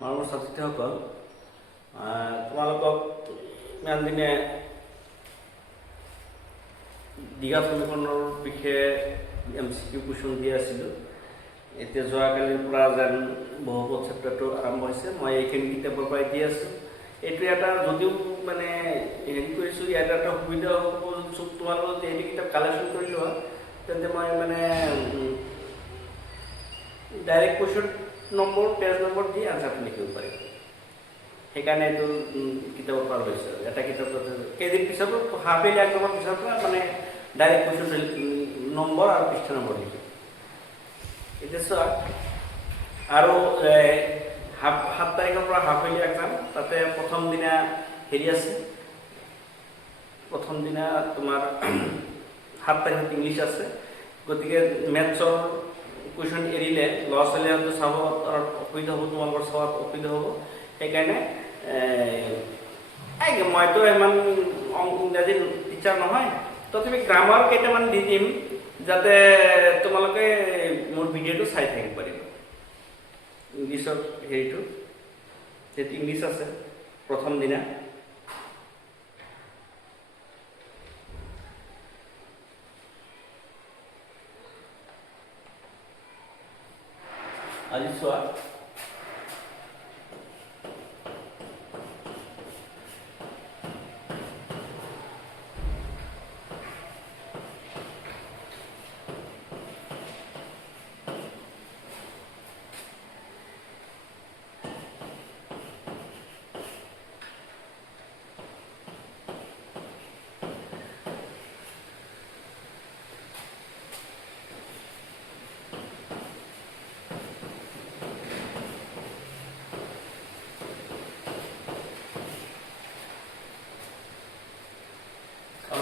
মোৰ ছাত্ৰীসকল তোমালোকক ইমান দিনে দ্বিঘাত সমীকৰণৰ বিষয়ে MCQ কুৱেশ্যন দি আছিলোঁ। এতিয়া যোৱাকালিৰ পৰা যেন বহুপদ চেপ্টাৰটো আৰম্ভ হৈছে। মই এইখিনি কিতাপৰ পৰাই দি আছোঁ। এইটো এটা যদিও মানে হেৰি কৰিছোঁ, ইয়াত এটা সুবিধা হ'ব। তোমালোকে যদি এইটো কিতাপ কালেকশ্যন কৰি লোৱা তেন্তে মই মানে direct question number page number দি আনচাৰটো লিখিব পাৰিম। সেইকাৰণে এইটো কিতাপৰ পৰা লৈছোঁ। এটা কিতাপত কেইদিন পিছতো হাফ ইয়াৰলি একজামৰ পিছৰ পৰা মানে ডাইৰেক্ট কুৱেশ্যন নম্বৰ আৰু পৃষ্ঠা নম্বৰ লিখিম। এতিয়া চোৱা, আৰু 7 তাৰিখৰ পৰা হাফ ইয়াৰলি একজাম। তাতে প্ৰথম দিনা হেৰি আছে, প্ৰথম দিনা তোমাৰ 7 তাৰিখত ইংলিছ আছে। গতিকে মেথছৰ কুৱেশ্যন এৰিলে ল'ৰা ছোৱালীহঁতে চাব অসুবিধা হ'ব, তোমালোকৰ চোৱাত অসুবিধা হ'ব। সেইকাৰণে মইতো ইমান ইংৰাজী টিচাৰ নহয়, তথাপি গ্ৰামাৰ কেইটামান দি দিম যাতে তোমালোকে মোৰ ভিডিঅ'টো চাই থাকিব পাৰিব। ইংলিছৰ হেৰিটো যিহেতু ইংলিছ আছে প্ৰথম দিনা। আজি চোৱা,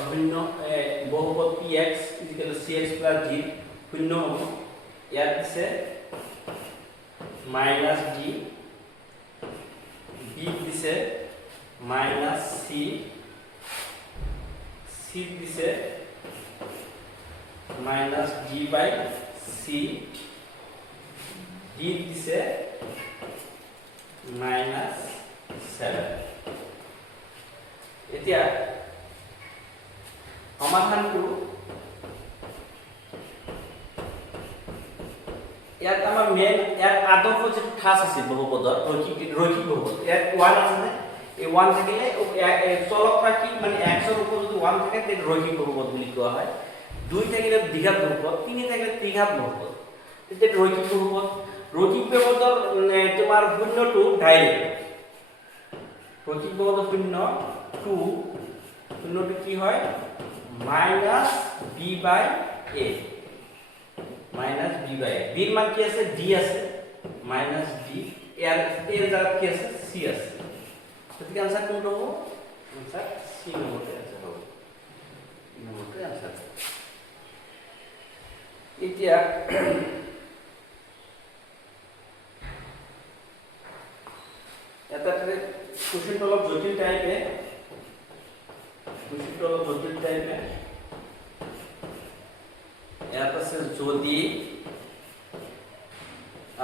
শূন্য বহুপদ px cx প্লাস g শূন্য হ'ব। ইয়াত দিছে মাইনাছ d, b দিছে মাইনাছ c, c দিছে মাইনাছ d বাই c, d দিছে মাইনাছ 7। এতিয়া সমাধানটো ইয়াত আমাৰ মেইন ইয়াত আদৰ্শ যিটো ঠাঁচ আছিল বহুপদৰ ৰৈখিক বহুপদ, ইয়াত 1 আছে নে? এই 1 থাকিলে চলক ৰাশি মানে x ৰ ওপৰত যদি 1 থাকে তেতিয়া ৰৈখিক বহুপদ বুলি কোৱা হয়। 2 থাকিলে দ্বিঘাত বহুপদ, 3 থাকিলে ত্ৰিঘাত বহুপদ, তেতিয়া ৰৈখিক বহুপদ। ৰৈখিক বহুপদৰ তোমাৰ শূন্যটো ডাইৰেক্ট ৰৈখিক বহুপদৰ শূন্যটো কি হয়? মাইনাছ বি বাই এ, মাইনাছ বি বাই এ। বিৰ মান কি আছে? ডি আছে, মাইনাছ ডি। এৰ জাগাত কি আছে? চি আছে। গতিকে আনসাৰ কোনটো হ'ব? আনসাৰ চি নম্বৰটো আনসাৰ হ'ব। চি নম্বৰটো আনসাৰ। এতিয়া এটা কুৱেশ্যনটো অলপ জটিল টাইপে, ইয়াত আছে যদি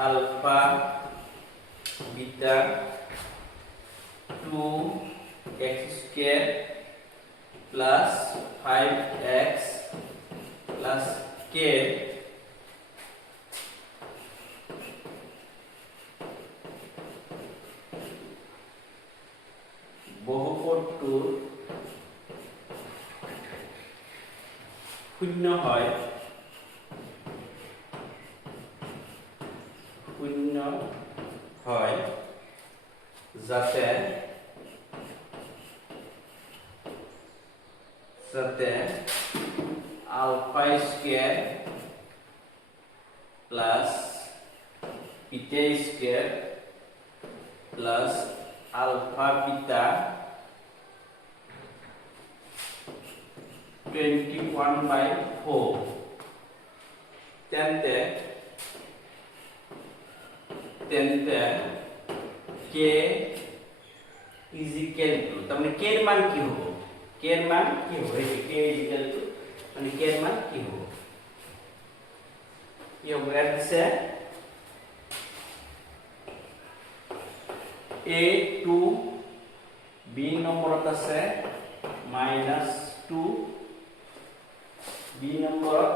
alpha beta 2x square plus 5x plus k বহুপদটোৰ শূন্য হয়, যাতে alpha square plus beta square plus alpha beta 21/4 তেন্তে k ইজ ইকুয়াল টু, তার মানে k এর মান কি হবে? k এর মান কি হবে? k ইজ ইকুয়াল টু মানে k এর মান কি হবে? কি হবে? এর দিছে A2 B নম্বৰত আছে -2 B নম্বৰত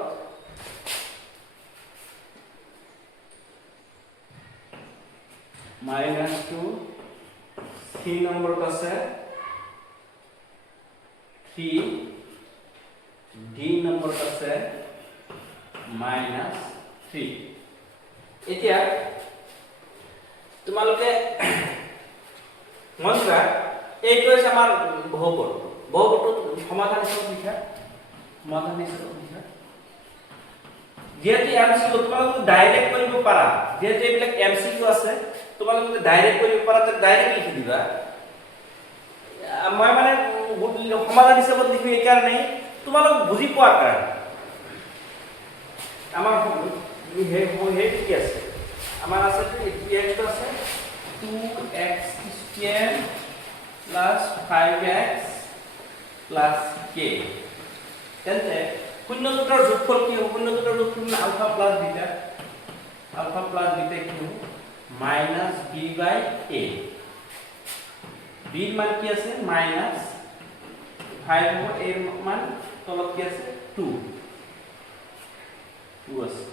-2 C নম্বৰত আছে 3 D নম্বৰত আছে -3 এতিয়া তোমালোকে মন কৰা এইটো হৈছে আমাৰ বহুপদটো সমাধান হিচাপে লিখা যেহেতু এমসিকিউ তোমালোকে ডাইৰেক্ট কৰিব পাৰা যেহেতু এইবিলাক এমসিকিউ আছে তোমালোকে ডাইৰেক্ট কৰিব পাৰা তো ডাইৰেক্ট লিখি দিবা মই মানে সমাধান হিচাপত লিখি এই কাৰণে তোমালোক বুজি পোৱাৰ কাৰণে আমাৰ হে কি আছে আমাৰ আছে এক্স আছে 2x square plus 5x plus k তেন্তে শূন্য দুটাৰ যোগফল কি হ'ব শূন্য দুটাৰ যোগফল আলফা প্লাস বিটা কি হ'ব minus b by a b ৰ মান কি আছে মাইনাস 5 হ'ব a ৰ মান তলত কি আছে 2 আছে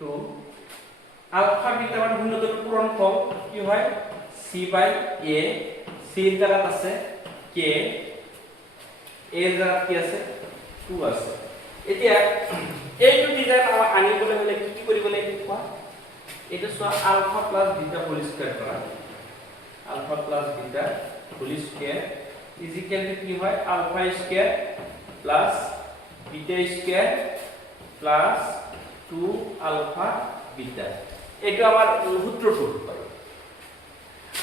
তো আলফা বিটা মানে শূন্যটোৰ পূৰণফল কি হয় c বাই a c ৰ জাগাত আছে k a ৰ জাগাত কি আছে 2 আছে এতিয়া এইটো ডিজাইন আমাৰ আনিবলৈ হলে কি কৰিব লাগিব কোৱা এটা সোয়া alpha plus beta whole square করা alpha plus beta whole square is equal to কি হয় alpha square plus beta square plus 2 alpha beta এটা আমার সূত্রটো হয়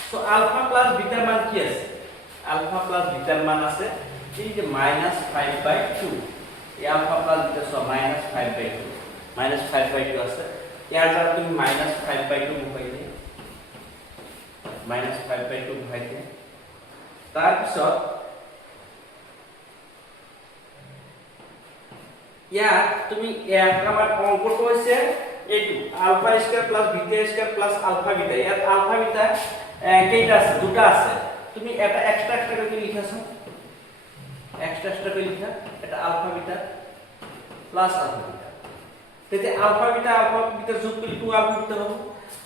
সো আলফা প্লাস বিটার মান কি আছে আলফা প্লাস বিটার মান আছে এই যে -5/2 এই আলফা প্লাস বিটা সো -5/2 আছে ইয়াৰ দ্বাৰা তুমি -5/2 বহাইলে -5/2 বহাইলে তাৰ পিছত ইয়া তুমি ইয়াৰ আমাৰ অংকটো হৈছে এইটো alpha square plus beta square plus alpha beta ইয়াত আলফা বিটা কেইটা আছে দুটা আছে তুমি এটা এক্সট্রা কৰি লিখাছো এক্সট্ৰা কৰি লিখা এটা alpha beta plus alpha beta তেতে আলফা বিটা যোগ কৰি 2 আলফা বিটা হ'ব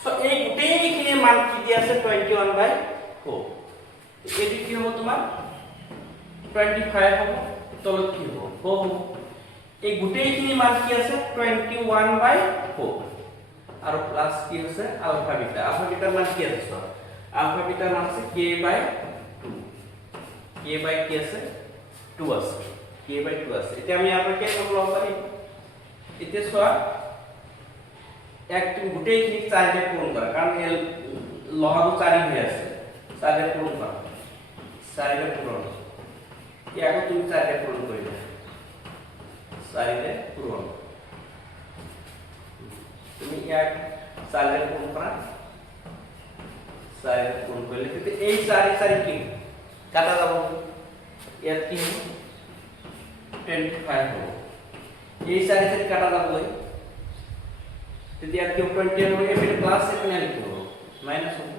সো এই গোটেইখিনিৰ মান কি দি আছে 21/4 এটি কি হ'ব তোমাৰ 25 হ'ব তলত কি হ'ব 4 হ'ব এই গোটেইখিনি মান কি আছে 21/4 আৰু প্লাস কি আছে আলফা বিটাৰ মান কি আছে আলফা বিটাৰ মান আছে k/2 কি আছে 2 আছে k/2 আছে এতিয়া আমি ইয়াৰ পৰা কি কৰিব পাৰিম এতিয়া চোৱা এক তুমি গোটেইখিনি 4 ৰে পূৰণ কৰা কাৰণ এই লহটো 4 হৈ আছে 4 ৰে পূৰণ কৰা 4 ৰে পূৰণ ইয়াক তুমি 4 ৰে পূৰণ কৰিবা 4 ৰে পূৰণ তুমি ইয়াক 4 ৰে পূৰণ কৰা 4 ৰে পূৰণ কৰিলে তেতিয়া এই 4 কি কাটা যাব ইয়াত কি হ'ব 25 হ'ব এই 4 কাটা যাব তেতিয়া কি 20 হ'ব এফে প্লাস এখানে লিখিব মাইনাস হ'ব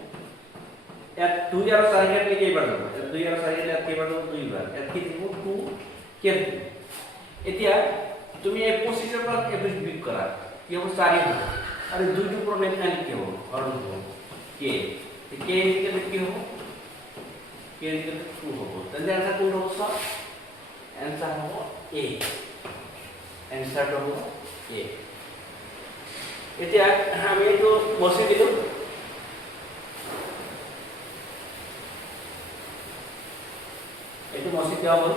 ইয়াত 2 আৰু 4 কে কেইবাৰ যাব 2 আৰু 4 কে কেইবাৰ যাব 2 বাৰ ইয়াত কি দিব 2 কে এতিয়া তুমি এই পজিশনৰ পৰা এভাৰেজ বিট কৰা কি হ'ব 4 হ'ব আৰু 2 ৰ পৰা এখানে লিখিব হৰণ হ'ব কে কে ইকুয়াল কি হ'ব কে ইকুয়াল 2 হ'ব তেন্তে आंसर কোন হ'ব সব आंसर হ'ব a आंसर হ'ব a এতিয়া আমি এইটো বসি দিলো এইটো বসি দিয়া হ'ল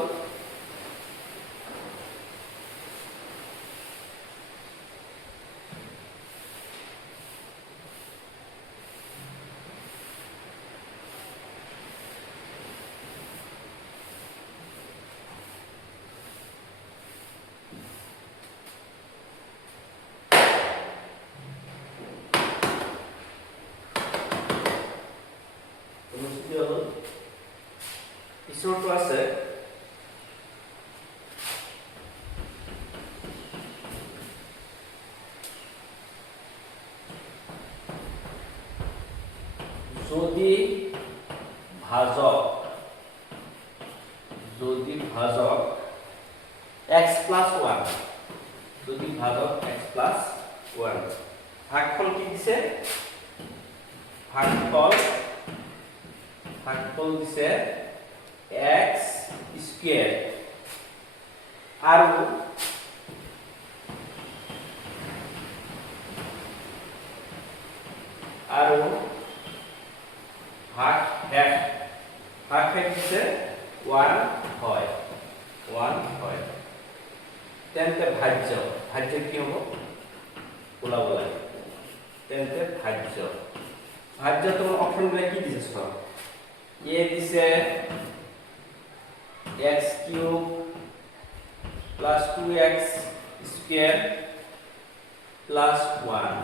পিছৰটো আছে যদি ভাজক x প্লাস 1, যদি ভাজক x প্লাস 1, ভাগফল কি দিছে, ভাগফল দিছে x স্কয়ার আৰু ভাগ দিছে 1 হয়, তেন্তে ভাজ্য কি হ'ব, ওলাব লাগে। তেন্তে ভাজ্য তোমাৰ অপশনবিলাক কি দিছে চোৱা, এ দিছে x cube plus 2x square plus 1,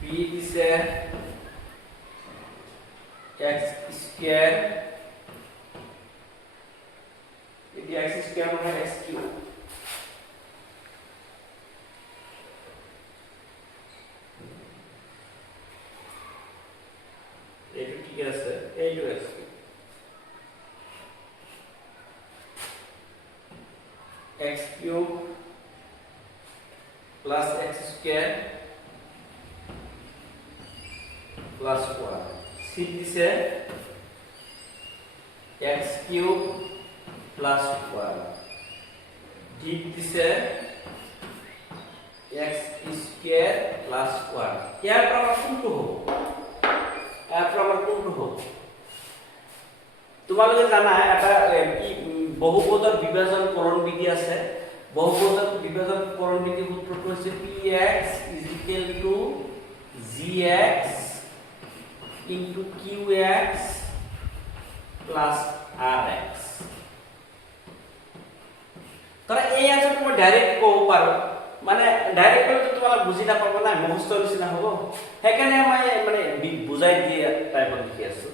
B দিছে x স্কয়ার, এটি x স্কয়ার মানে x কিউব, এইটো ঠিক আছে, এইটো আছে x cube plus x square plus 1, C দিছে x কিউব প্লাস 1, ডি দিছে x স্কয়ার প্লাস 1। ইয়াৰ পৰা আমাৰ কোনটো হ'ব, তোমালোকে জানা এটা বহুপদৰ বিভাজন কৰণ বিধি আছে। বহুপদৰ বিভাজন কৰণ বিধি সূত্ৰটো হৈছে px gx qx plus rx। তৰা এই আনসাৰটো মই ডাইৰেক্ট ক'ব পাৰো, মানে ডাইৰেক্ট ক'লে তোমালোকে বুজি নাপাব না, মুখস্থ নিচিনা হ'ব, সেইকাৰণে মই মানে বুজাই দিয়া টাইপত লিখি আছো।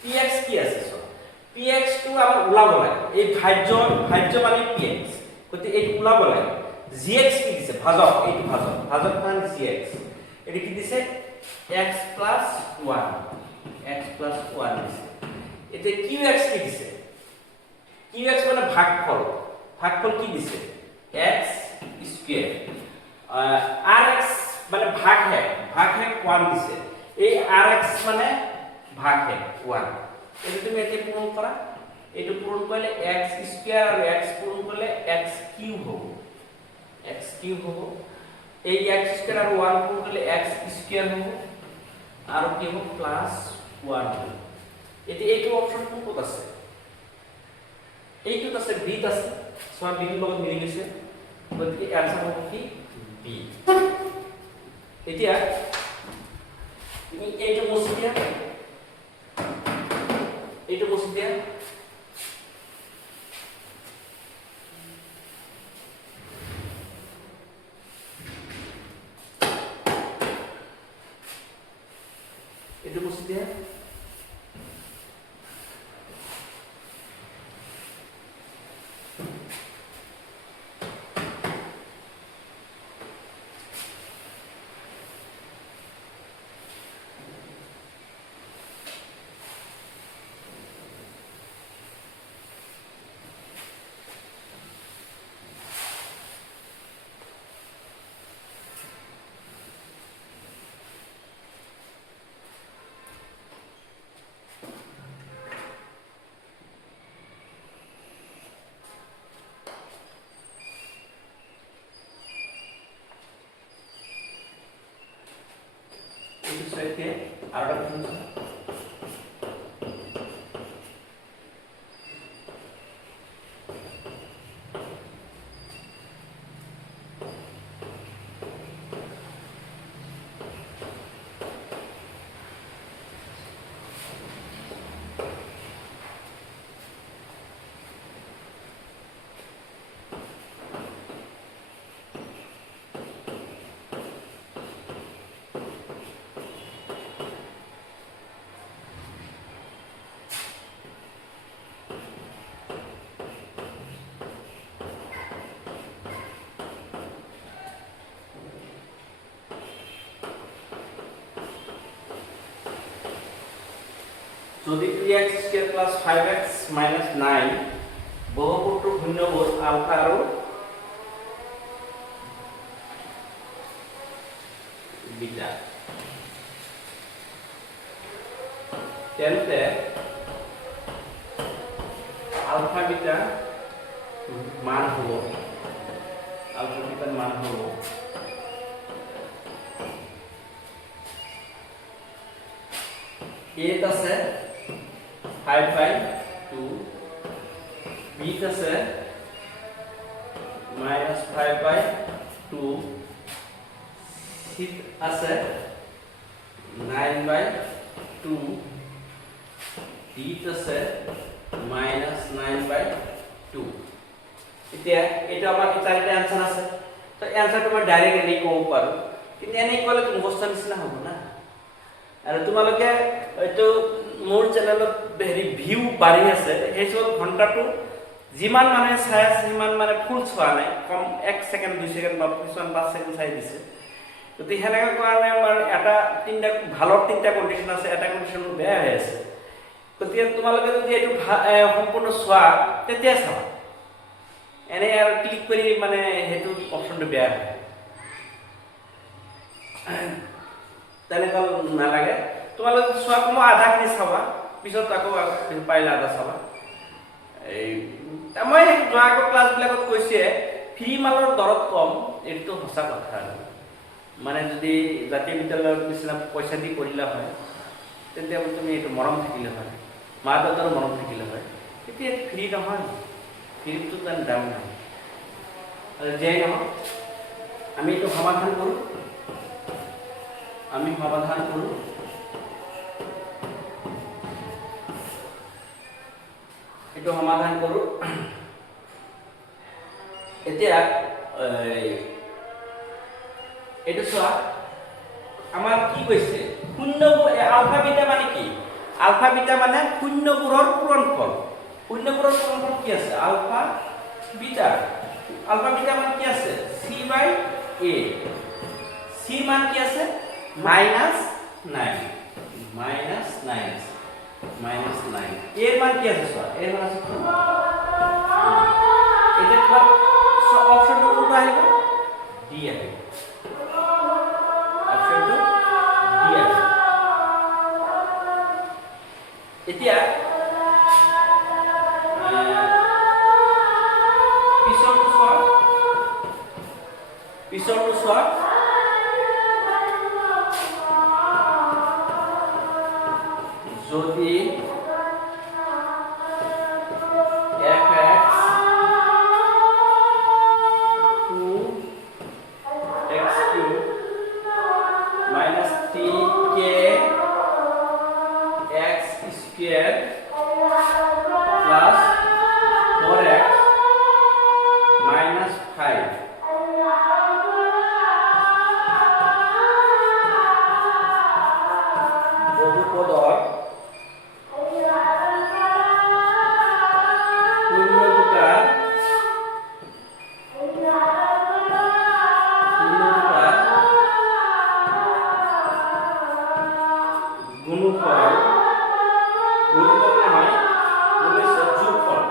px কি আছে চোৱা, px টো আমাৰ ওলাব লাগে, এই ভাজ্য মানে px, গতিকে এইটো ওলাব লাগে। gx কি দিছে, ভাজক, এইটো ভাজক মানে gx, এটো কি দিছে x plus 1 দিছে। এতে qx কি দিছে, qx মানে ভাগফল কি দিছে x স্কয়ার, rx মানে ভাগ হে 1 দিছে, এই rx মানে ভাগ হে 1। এটো তুমি এতে পূরণ কৰা, এটো পূৰণ কৰিলে x স্কয়াৰ আৰু x পূৰণ কৰিলে x কিউব হ'ব, এই x স্কয়াৰ আৰু 1 পূৰণ কৰিলে x স্কয়াৰ হ'ব, আৰু কি হ'ব প্লাস 1 হ'ব। এতে এইটো অপশন কোনটো আছে, এইটোত আছে, বিত আছে, সব বিৰ লগত মিলি গৈছে, গতিকে আনসাৰ হ'ব কি বি। এতিয়া তুমি এইটো মুছি দিয়া, সৈতে আর একটা প্রশ্ন, যদি 3x² + 5x - 9 বহুপদটোৰ ঘূৰ্ণবোৰ আলফা আৰু বিটা, তেন্তে আলফা বিটা মান হ'ব, আলফা বিটাৰ মান হ'ব A আছে 5/2, B আছে -5/2, C আছে 9/2, D আছে -9/2। এতিয়া এটা আমাৰ চাৰিটা আনসাৰ আছে, তো আনসাৰটো মই ডাইৰেক্ট এনে ক'ব পাৰো, কিন্তু এনে ক'লে মুখস্থ নিচিনা হ'ব না। আৰু তোমালোকে হয়তো মোৰ চেনেলত হেৰি ভিউ বাঢ়ি আছে, সেই ঘণ্টাটো যিমান মানে চাই আছে সিমান মানে ফুল চোৱা নাই, কম 1 ছেকেণ্ড 2 ছেকেণ্ড বা কিছুমান 5 ছেকেণ্ড চাই দিছে। গতিকে সেনেকৈ কাৰণে আমাৰ এটা ভালৰ তিনিটা কণ্ডিশ্যন আছে, এটা কণ্ডিশ্যন বেয়া হৈ আছে। গতিকে তোমালোকে যদি এইটো সম্পূৰ্ণ চোৱা তেতিয়া চাবা, এনে আৰু ক্লিক কৰি মানে সেইটো অপশ্যনটো বেয়া হয়, তেনেকুৱা নালাগে। তোমালোকে চোৱা মই আধাখিনি চাবা, পিছত আকৌ পাৰিলে আধা চাবা। এই মই যোৱা আগৰ ক্লাছবিলাকত কৈছে ফ্ৰী মালৰ দৰত কম, এইটো সঁচা কথা। মানে যদি জাতীয় বিদ্যালয়ৰ নিচিনা পইচা দি কৰিলা হয়, তেন্তে তুমি এইটো মৰম থাকিলে হয়, মা দেউতাৰো মৰম থাকিলে হয়। এতিয়া ফ্ৰী নহয়, ফ্ৰীটো তাৰ দাম নাই। আৰু যেই নহওক আমি এইটো সমাধান কৰোঁ, এইটো সমাধান কৰোঁ। এতিয়া এইটো চোৱা, আমাৰ কি কৈছে শূন্যবোৰ, আলফা বিটা মানে কি? আলফা বিটা মানে শূন্যবোৰৰ পূৰণফল। শূন্যবোৰৰ পূৰণফল কি আছে? আলফা বিটা। আলফা বিটা মান কি আছে? c/a। c মান কি আছে? -9 a ৰ মান কি আছে? চোৱা, a ৰ মান আছে 2। এতিয়া তোমাৰ অপশ্যনটো কোনটো আহিব? D আহিব। অপশ্যনটো D আহিব। এতিয়া পিছৰটো চোৱা, যদি fx 2x³ - 3kx² + 4x - 5 বহুপদৰ গুণফল, গুণফল নহয়, যোগফল।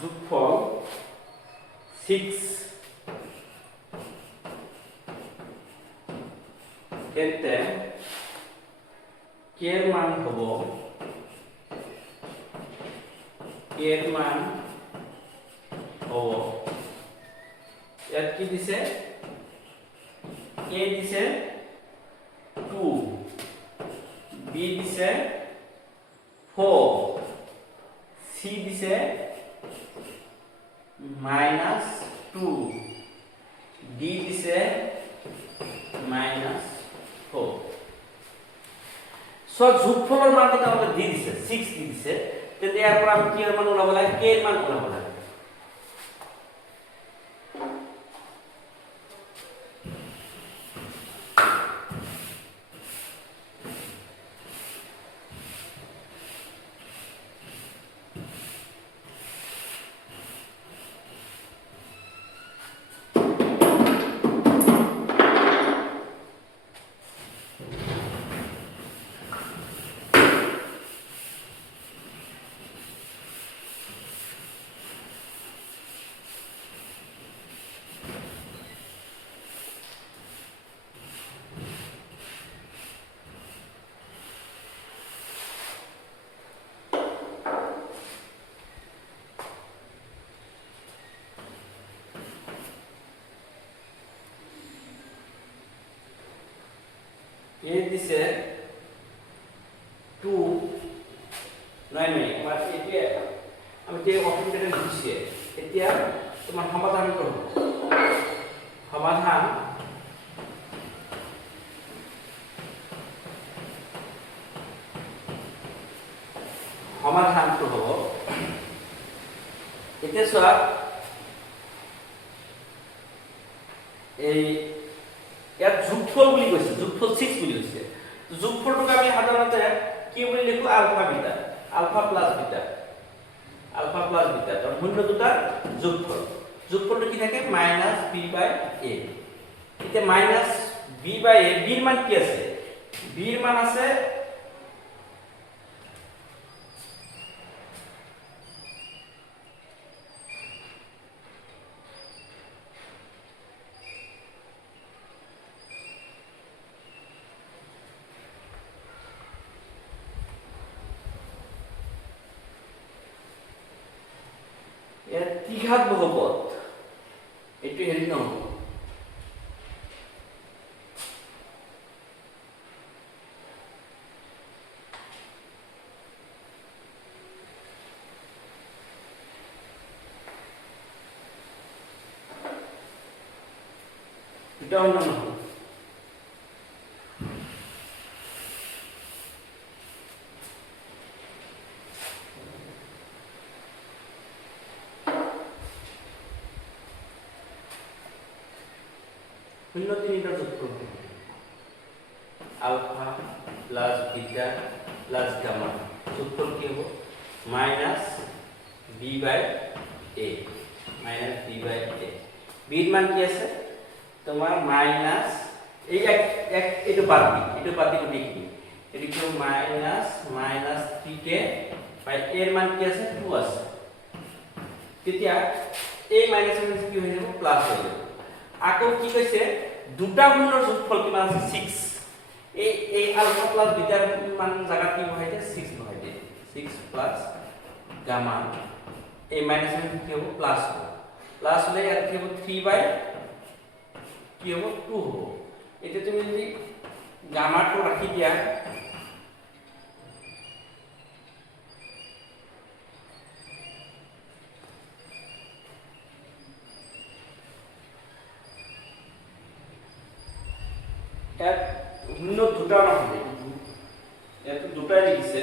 যোগফল 6, তেন্তে k ৰ মান হ'ব, ইয়াত কি দিছে? a দিছে 2, b দিছে 4, c দিছে -2, d দিছে -4। যোগফলৰ মান কেইটা আমাক দি দিছে, 6 দি দিছে, তেন্তে ইয়াৰ পৰা আমি কি ৰ মান ওলাব লাগে? k ৰ মান ওলাব লাগে। এই দিছে 2 নাই আমাৰ এতিয়া আমি যে অপশনটা দিছে এতিয়া তোমাৰ সমাধান কৰব সমাধানটো হ'ব এতিয়া চোৱা এই ইয়াত যোগফল বুলি কৈছে যোগফল 6 বুলি কৈছে যোগফলটোক আমি সাধাৰণতে কি বুলি লিখো আলফা বিটা তাৰ শূন্য দুটা যোগফলটো কি থাকে -b/a এতিয়া -b/a b ৰ মান কি আছে b ৰ মান আছে ত্ৰিঘাত বহুপদ এটি হেৰি নহব এটাও নহব শূন্য তিনিটা যোগফল alpha plus beta plus gamma যোগফল কি হ'ব -b/a b ৰ মান কি আছে তোমাৰ মাইনাস এই এক এটো বাদ দি গোটেইখিনি এটো কি -3k বাই এর মান কি আছে 2 আছে তেতিয়া এই মাইনাস কি হৈ যাব প্লাস হৈ যাব আকৌ কি কৈছে দুটা মূলৰ যোগফল কিমান আছে 6 এই আলফা প্লাস বিটা মান জায়গা কি বহাই দিয়ে 6 বহাই দিয়ে 6 প্লাস গামা এই মাইনাস কি হ'ব প্লাস হলে ইয়াত কি হ'ব 3 বাই কি হ'ব 2 হ'ব এটা তুমি যদি গামাটো ৰাখি দিয়া শূন্য দুটা নহ'লে ইয়াত দুটাই লিখিছে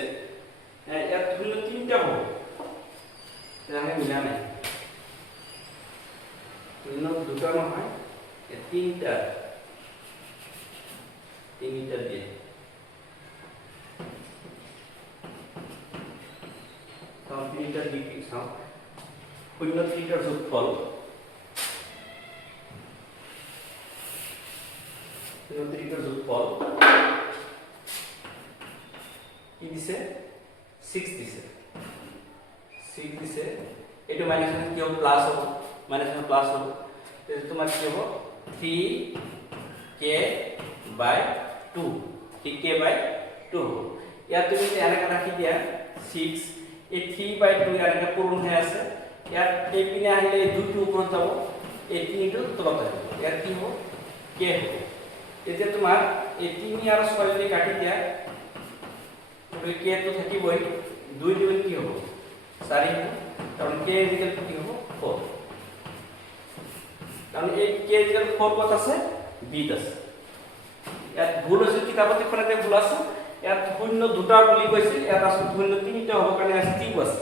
ইয়াত শূন্য তিনিটা হ'ব তেনেহ'লে মিলা নাই শূন্য দুটা নহয় তিনিটা দিয়ে তিনিটা দি চাওঁ শূন্য তিনিটাৰ যোগফল যোগফল কি দিছে 6 দিছে এটো মাইনাস কি হ'ব প্লাস হ'ব প্লাস হ'ব তেনে তোমাৰ কি হ'ব 3k/2 হ'ব ইয়াত তুমি এনেকা ৰাখি দিয়া 6 এই 3/2 এনেকা পূৰণ হৈ আছে ইয়াত এই পিনে আহিলে এই দুটো ওপৰত যাব এই তিনিটো তলত আহিব ইয়াত কি হ'ব k হ'ব এতিয়া তোমাৰ এই 3 আৰু 6 যদি কাটি দিয়া তবে k তো থাকিবই 2 দিলে কি হ'ব 4 হ'ব কারণ k ইকুয়াল টু কি হ'ব 4 কারণ এই k ইকুয়াল 4 কত আছে b আছে ইয়াত ভুল আছে কিতাবতে কোনতে ভুল আছে ইয়াত শূন্য দুটা বুলি কৈছে ইয়াত আছে শূন্য তিনিটা হ'ব কাৰণে আছে 3 আছে